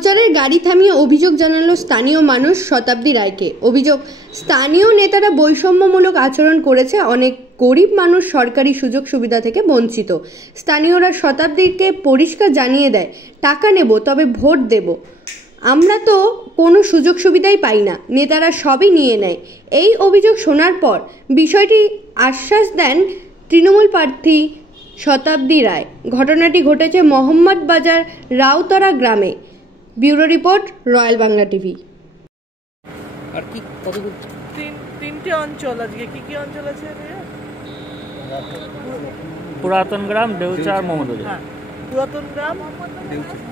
প্রচারের গাড়ি থামিয়ে অভিযোগ জানালো স্থানীয় মানুষ শতাব্দী রায়কে। অভিযোগ, স্থানীয় নেতারা বৈষম্যমূলক আচরণ করেছে, অনেক গরিব মানুষ সরকারি সুযোগ সুবিধা থেকে বঞ্চিত। স্থানীয়রা শতাব্দীকে পরিষ্কার জানিয়ে দেয়, টাকা নেব তবে ভোট দেব, আমরা তো কোনো সুযোগ সুবিধাই পাই না, নেতারা সবই নিয়ে নেয়। এই অভিযোগ শোনার পর বিষয়টি আশ্বাস দেন তৃণমূল প্রার্থী শতাব্দী রায়। ঘটনাটি ঘটেছে মোহাম্মদবাজার রাউতারা গ্রামে। Bureau report, royal Bangla TV. আর কি তিনটে অঞ্চল, আজকে কি কি অঞ্চল আছে? পুরাতন গ্রাম, দেউচা আর মোহাম্মদবাজার। হ্যাঁ, পুরাতন গ্রাম,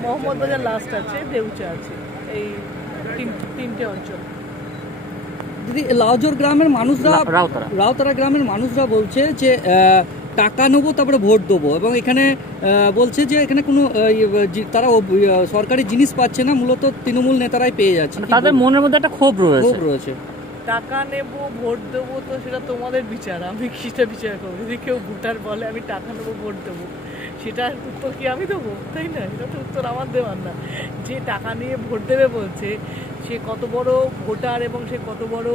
মোহাম্মদবাজার লাস্ট আছে, দেউচা আছে, এই তিনটে অঞ্চল। দিদি, লাউজোর গ্রামের মানুষরা, রাউতারা গ্রামের মানুষরা বলছে যে টাকা নেবো তারপরে ভোট দেবো, এবং এখানে বলছে যে এখানে কোনো তারা সরকারি জিনিস পাচ্ছে না, মূলত তৃণমূল নেতারাই পেয়ে যাচ্ছে। তাদের মনের মধ্যে একটা ক্ষোভ রয়েছে। টাকা নেব ভোট দেবো, তো সেটা তোমাদের বিচার, আমি সেটা বিচার করবো। যদি কেউ ভোটার বলে আমি টাকা নেবো ভোট দেবো, সেটার উত্তর কি আমি দেবো? তাই না, এটা তো উত্তর আমার দেওয়ার না। যে টাকা নিয়ে ভোট দেবে বলছে, সে কত বড় ভোটার এবং সে কত বড়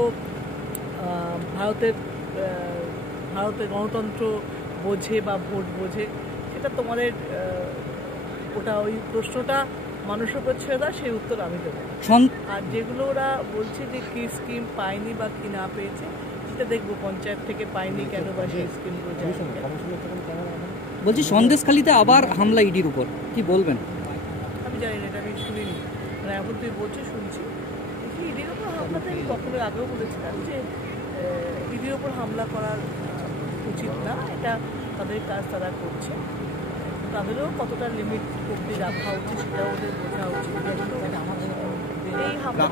ভারতের গণতন্ত্র বোঝে বা ভোট বোঝে, সেটা তোমাদের ওটা ওই প্রশ্নটা মানুষের উপর ছেড়ে দেয়, সেই উত্তর আমি দেবো। আর যেগুলো ওরা বলছে যে কি স্কিম পায়নি বা কি না পেয়েছে, সেটা দেখবো পঞ্চায়েত থেকে পায়নি কেন বা সেই স্কিমগুলো। বলছি, সন্দেশখালীতে আবার হামলা ইডির উপর, কি বলবেন? আমি জানি না, এটা আমি শুনিনি, মানে এখন তুই বলছো শুনছি। ইডির ওপর হামলাতে আমি কখনো আগেও বলেছিলাম যে ইডির ওপর হামলা করার উচিত না, এটা তাদের কাজ তারা করছে, তাদেরও কতটা লিমিট অব্দি রাখা উচিত সেটাও ওদের বোঝা উচিত। এই হামলা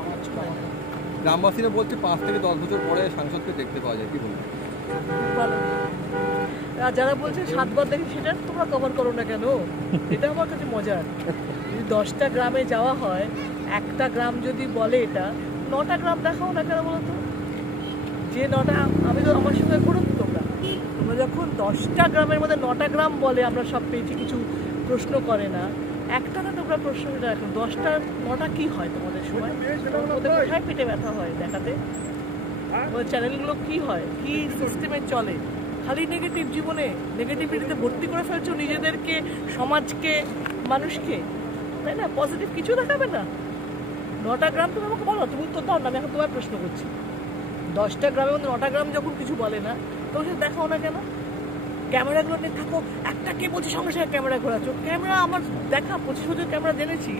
গ্রামবাসীরা বলছে 5 থেকে 10 বছর পরে সাংসদকে দেখতে পাওয়া যায়, কি বলবেন? ভালো। আর যারা বলছে 7 বার দেখি, সেটা তোমরা কভার করো না কেন? এটা আমার কাছে মজার। যদি 10টা গ্রামে যাওয়া হয়, একটা গ্রাম যদি বলে এটা, 9টা গ্রাম দেখাও না কেন বলো তো? যে 9টা, আমি তো আমার সঙ্গে করুন, তোমরা যখন 10টা গ্রামের মধ্যে 9টা গ্রাম বলে আমরা সব পেয়েছি, কিছু প্রশ্ন করে না, একটা না তোমরা প্রশ্ন রাখো, 10টা 9টা কি হয় তোমাদের সময়? কোথায় পেটে ব্যথা হয় দেখাতে? চ্যানেলগুলো কি হয়, কি সিস্টেমে চলে? খালি নেগেটিভ, জীবনে নেগেটিভিটিতে ভর্তি করে ফেলছো নিজেদেরকে, সমাজকে, মানুষকে, তাই না? পজিটিভ কিছু দেখাবে না। 9টা গ্রাম তুমি আমাকে বলো, তুমি উত্তর দাও না, আমি এখন তোমার প্রশ্ন করছি। 10টা গ্রামের মধ্যে 9টা গ্রাম যখন কিছু বলে না, তখন সেটা দেখাও না কেন? ক্যামেরাগুলো নিয়ে থাকো, একটা কে বলছে সঙ্গে সঙ্গে ক্যামেরা ঘোরাচ্ছ। ক্যামেরা আমার দেখা 25 বছর ক্যামেরা জেনেছি,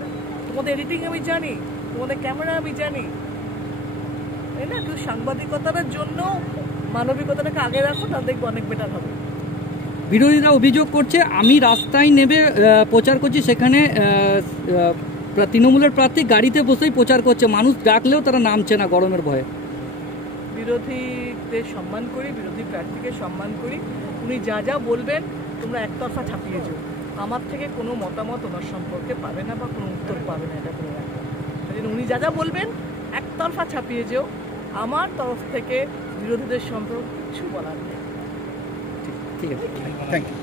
তোমাদের এডিটিং আমি জানি, তোমাদের ক্যামেরা আমি জানি, তাই না? কিন্তু সাংবাদিকতার জন্য মানবিকতাটাকে আগে রাখো, তা দেখবো অনেক বেটার হবে। বিরোধীরা অভিযোগ করছে আমি রাস্তায় নেমে প্রচার করছি, সেখানে তৃণমূলের প্রার্থী গাড়িতে বসেই প্রচার করছে, মানুষ ডাকলেও তারা নামছে না গরমের ভয়ে। বিরোধীদের সম্মান করি, বিরোধী প্রার্থীকে সম্মান করি। উনি যা যা বলবেন তোমরা একতরফা ছাপিয়ে যাও, আমার থেকে কোনো মতামত ওনার সম্পর্কে পাবে না বা কোনো উত্তর পাবে না, এটা বলে রাখবেন। সেই জন্য উনি যা যা বলবেন একতরফা ছাপিয়ে যাও, আমার তরফ থেকে বিরোধীদের সম্পর্কে কিছু বলার নেই। ঠিক আছে, থ্যাংক ইউ।